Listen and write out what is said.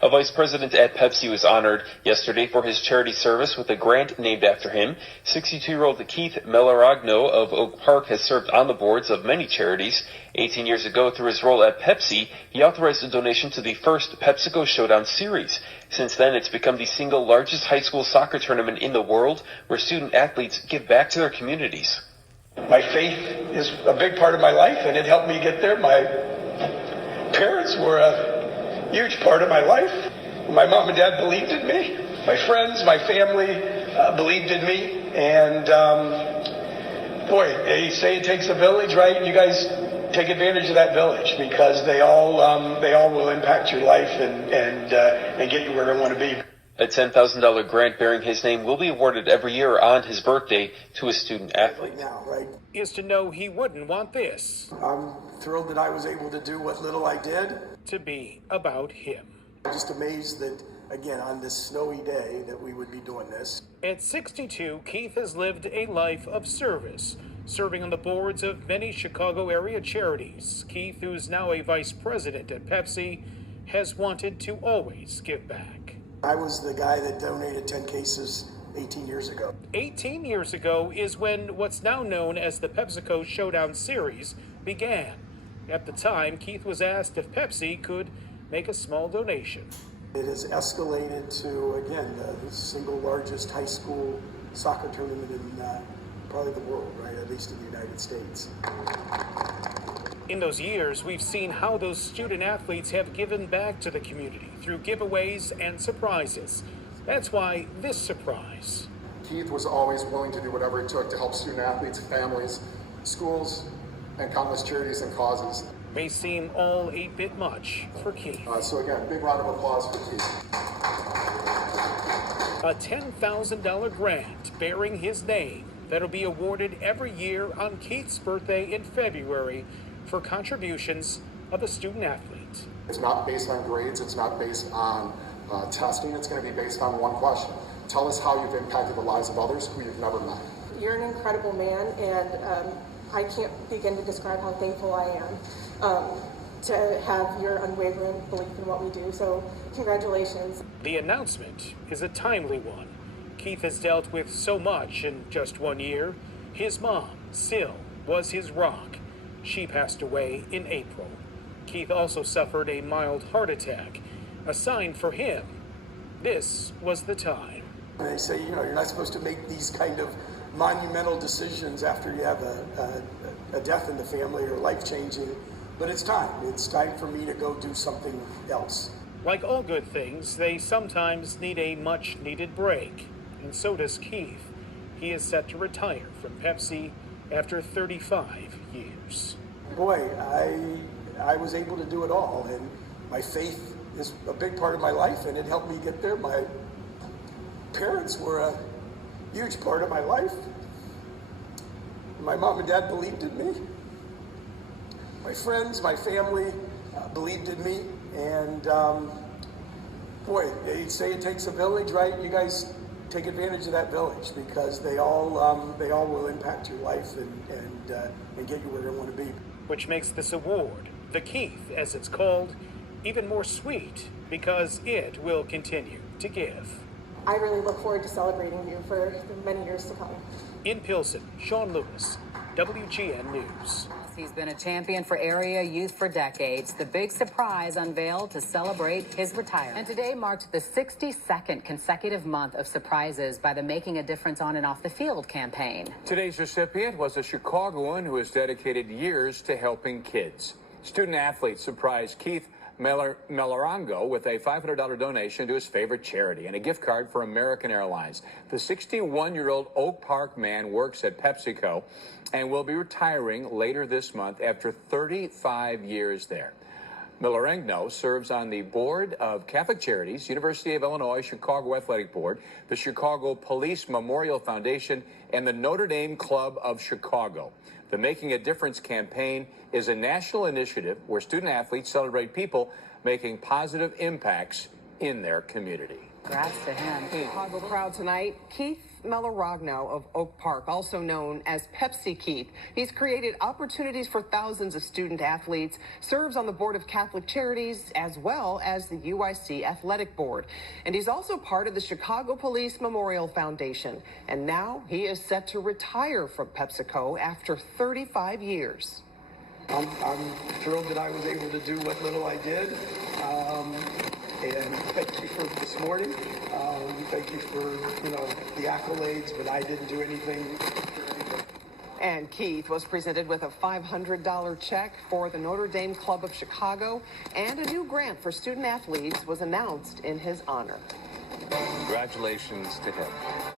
A vice president at Pepsi was honored yesterday for his charity service with a grant named after him. 62-year-old Keith Melaragno of Oak Park has served on the boards of many charities. 18 years ago, through his role at Pepsi, he authorized a donation to the first PepsiCo Showdown series. Since then, it's become the single largest high school soccer tournament in the world, where student athletes give back to their communities. My faith is a big part of my life, and it helped me get there. My parents were a huge part of my life. My mom and dad believed in me. My friends, my family believed in me. And boy, they say it takes a village, right? You guys take advantage of that village, because they all will impact your life and get you where you want to be. A $10,000 grant bearing his name will be awarded every year on his birthday to a student athlete. Right now, right? Is to know he wouldn't want this. I'm thrilled that I was able to do what little I did. To be about him. I'm just amazed that, again, on this snowy day, that we would be doing this. At 62, Keith has lived a life of service, serving on the boards of many Chicago area charities. Keith, who's now a vice president at Pepsi, has wanted to always give back. I was the guy that donated 10 cases 18 years ago. 18 years ago is when what's now known as the PepsiCo Showdown series began. At the time, Keith was asked if Pepsi could make a small donation. It has escalated to, again, the single largest high school soccer tournament in probably the world, right? At least in the United States. In those years, we've seen how those student athletes have given back to the community through giveaways and surprises. That's why this surprise. Keith was always willing to do whatever it took to help student athletes, families, schools, and countless charities and causes. May seem all a bit much for Keith. So again, big round of applause for Keith. A $10,000 grant bearing his name that'll be awarded every year on Keith's birthday in February for contributions of a student athlete. It's not based on grades, it's not based on testing, it's going to be based on one question. Tell us how you've impacted the lives of others who you've never met. You're an incredible man, and I can't begin to describe how thankful I am to have your unwavering belief in what we do. So congratulations. The announcement is a timely one. Keith has dealt with so much in just 1 year. His mom, Sil, was his rock. She passed away in April. Keith also suffered a mild heart attack, a sign for him. This was the time. They say, you're not supposed to make these kind of monumental decisions after you have a death in the family or life-changing, but it's time. It's time for me to go do something else. Like all good things, they sometimes need a much-needed break, and so does Keith. He is set to retire from Pepsi after 35 years. Boy, I was able to do it all, and my faith is a big part of my life, and it helped me get there. My parents were a huge part of my life. My mom and dad believed in me. My friends, my family believed in me, and boy, they say it takes a village, right? You guys take advantage of that village, because they all will impact your life and get you where they want to be. Which makes this award, the Keith as it's called, even more sweet because it will continue to give. I really look forward to celebrating you for many years to come. In Pilsen, Sean Lewis, WGN News. He's been a champion for area youth for decades. The big surprise unveiled to celebrate his retirement. And today marked the 62nd consecutive month of surprises by the Making a Difference on and off the Field campaign. Today's recipient was a Chicagoan who has dedicated years to helping kids. Student athletes surprised Keith Melaragno with a $500 donation to his favorite charity and a gift card for American Airlines. The 61-year-old Oak Park man works at PepsiCo and will be retiring later this month after 35 years there. Melaragno serves on the board of Catholic Charities, University of Illinois Chicago Athletic Board, the Chicago Police Memorial Foundation, and the Notre Dame Club of Chicago. The Making a Difference campaign is a national initiative where student athletes celebrate people making positive impacts in their community. Congrats to him. Chicago crowd tonight. Keith Melarogno of Oak Park, also known as Pepsi Keith. He's created opportunities for thousands of student athletes, serves on the board of Catholic Charities, as well as the UIC Athletic Board. And he's also part of the Chicago Police Memorial Foundation. And now he is set to retire from PepsiCo after 35 years. I'm thrilled that I was able to do what little I did. And thank you for this morning. Thank you for, the accolades, but I didn't do anything. And Keith was presented with a $500 check for the Notre Dame Club of Chicago, and a new grant for student athletes was announced in his honor. Congratulations to him.